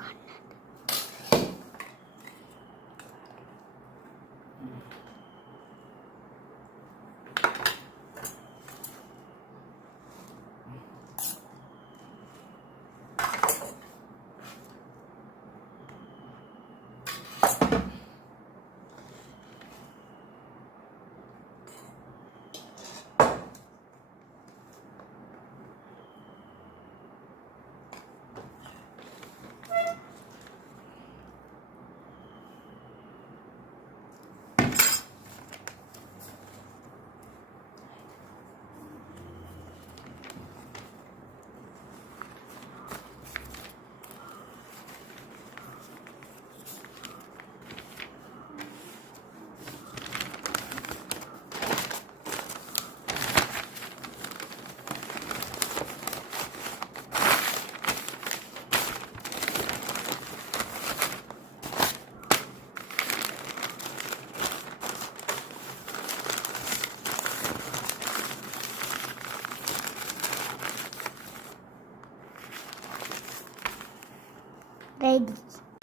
on.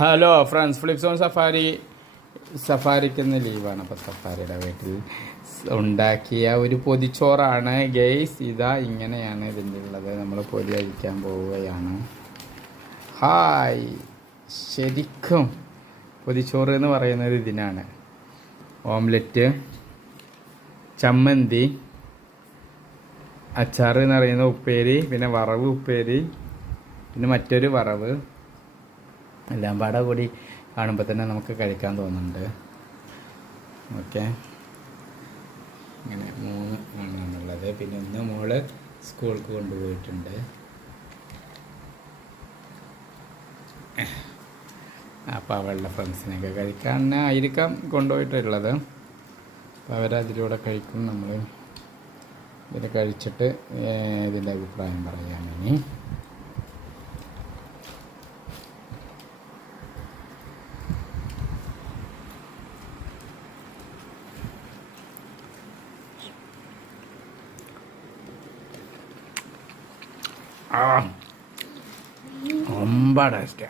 Hello friends Flipzone safari സഫാരിക്ക് ഇന്ന് ലീവാണ് അപ്പോൾ സഫാരിയുടെ വീട്ടിൽ ഉണ്ടാക്കിയ ഒരു പൊതിച്ചോറാണ്. ഗെയ്സ് ഇതാ ഇങ്ങനെയാണ് ഇതിന്റെ ഉള്ളത്. നമ്മൾ പൊതി കഴിക്കാൻ പോവുകയാണ്. ഹായ് ശരിക്കും പൊതിച്ചോറ് എന്ന് പറയുന്നത് ഇതിനാണ്. ഓംലെറ്റ് ചമ്മന്തി അച്ചാർ എന്ന് പറയുന്ന ഉപ്പേരി പിന്നെ വറവ് ഉപ്പേരി പിന്നെ മറ്റൊരു വറവ്. എല്ലാം പാടെ കൂടി കാണുമ്പോൾ തന്നെ നമുക്ക് കഴിക്കാൻ തോന്നുന്നുണ്ട്. ഓക്കെ. ഇങ്ങനെ മൂന്ന് ആണെന്നുള്ളത് പിന്നെ ഒന്ന് മോൾ സ്കൂൾക്ക് കൊണ്ടുപോയിട്ടുണ്ട്. അപ്പോൾ അവളുടെ ഫ്രണ്ട്സിനെയൊക്കെ കഴിക്കാൻ ആയിരിക്കാം കൊണ്ടുപോയിട്ടുള്ളത്. അപ്പോൾ അവരതിലൂടെ കഴിക്കും നമ്മൾ ഇത് കഴിച്ചിട്ട് ഇതിന്റെ അഭിപ്രായം പറയാം ഇനി. ആ. ரொம்ப ടേസ്റ്റാ